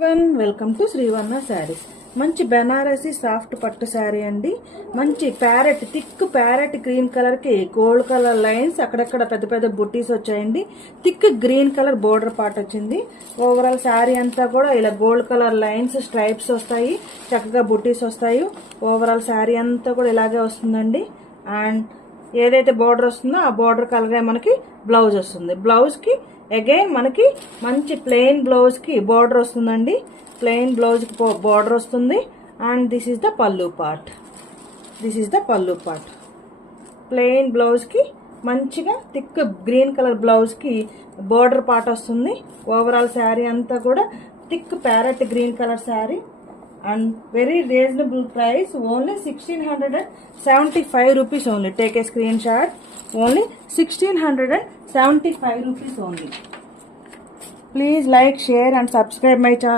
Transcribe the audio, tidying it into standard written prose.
Welcome to శ్రీవర్ణ saris. మంచి Banarasi soft పట్టు శారీ అండి. మంచి parrot thick parrot green colour కి గోల్డ్ కలర్ లైన్స్, అక్కడక్కడ పెద్ద పెద్ద బుట్టీస్ వచ్చాయండి. Thick green colour border part వచ్చింది. ఓవరాల్ శారీ అంతా కూడా ఇలా గోల్డ్ కలర్ లైన్స్ స్ట్రైప్స్ వస్తాయి, చక్కగా బుట్టీస్ వస్తాయి. ఓవరాల్ శారీ అంతా కూడా ఇలాగే వస్తుందండి. అండ్ ఏదైతే బోర్డర్ వస్తుందో ఆ బోర్డర్ కలరే మనకి బ్లౌజ్ వస్తుంది. బ్లౌజ్ కి అగైన్ మనకి మంచి ప్లెయిన్ బ్లౌజ్ కి బోర్డర్ వస్తుందండి. ప్లెయిన్ బ్లౌజ్ కి బోర్డర్ వస్తుంది. అండ్ దిస్ ఈస్ ద పల్లు పార్ట్. ప్లెయిన్ బ్లౌజ్ కి మంచిగా థిక్ గ్రీన్ కలర్ బ్లౌజ్ కి బోర్డర్ పార్ట్ వస్తుంది. ఓవరాల్ శారీ అంతా కూడా thick parrot green colour sari. And very reasonable price, only 1675 rupees only. Take a screenshot. Only 1675 rupees only. Please like, share and subscribe my channel.